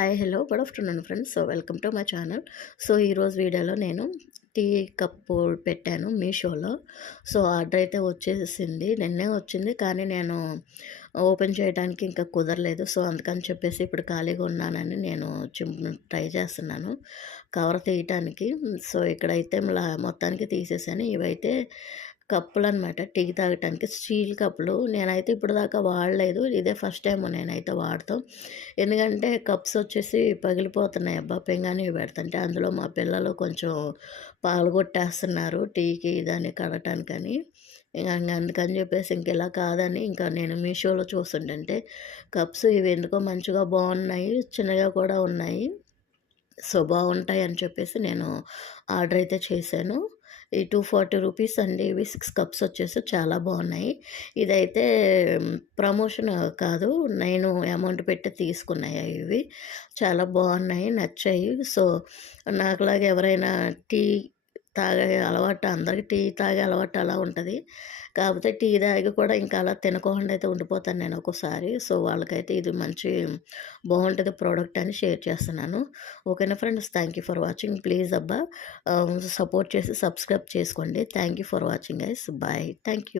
Hi hello good afternoon friends. Welcome to my channel. ఈరోజు వీడియోలో నేను టీ కప్పు పెట్టాను మీషోలో. ఆర్డర్ అయితే వచ్చేసింది, నిన్నే వచ్చింది. కానీ నేను ఓపెన్ చేయడానికి ఇంకా కుదరలేదు. అందుకని చెప్పేసి ఇప్పుడు ఖాళీగా ఉన్నానని నేను ట్రై చేస్తున్నాను కవర్ తీయటానికి. ఇక్కడైతే మొత్తానికి తీసేసాను. ఇవైతే కప్పులనమాట టీ తాగటానికి, స్టీల్ కప్పులు. నేనైతే ఇప్పటిదాకా వాడలేదు, ఇదే ఫస్ట్ టైం నేనైతే వాడతాం. ఎందుకంటే కప్స్ వచ్చేసి పగిలిపోతున్నాయి అబ్బా, పింగాణివి పెడుతుంటే. అందులో మా పిల్లలు కొంచెం పాల్గొట్టేస్తున్నారు టీకి దాన్ని కడటానికని. అందుకని చెప్పేసి ఇలా కాదని ఇంకా నేను మీషోలో చూస్తుంటే కప్స్ ఇవి ఎందుకో మంచిగా బాగున్నాయి, చిన్నగా కూడా ఉన్నాయి. బాగుంటాయి అని చెప్పేసి నేను ఆర్డర్ అయితే చేశాను. ఈ 240 రూపీస్ అండి. ఇవి 6 కప్స్ వచ్చేసి చాలా బాగున్నాయి. ఇదైతే ప్రమోషన్ కాదు, నేను అమౌంట్ పెట్టి తీసుకున్నాయి ఇవి. చాలా బాగున్నాయి, నచ్చాయి. నాకులాగా ఎవరైనా టీ తాగే అలవాటు, అందరికి టీ తాగే అలవాటు అలా ఉంటుంది. కాకపోతే టీ తాగి కూడా ఇంకా అలా తినకుండా అయితే ఉండిపోతాను నేను ఒక్కోసారి. వాళ్ళకైతే ఇది మంచి బాగుంటుంది ప్రోడక్ట్ అని షేర్ చేస్తున్నాను. ఓకేనా friends, thank you for watching. Please అబ్బా సపోర్ట్ చేసి సబ్స్క్రైబ్ చేసుకోండి. Thank you for watching guys. Bye. Thank you.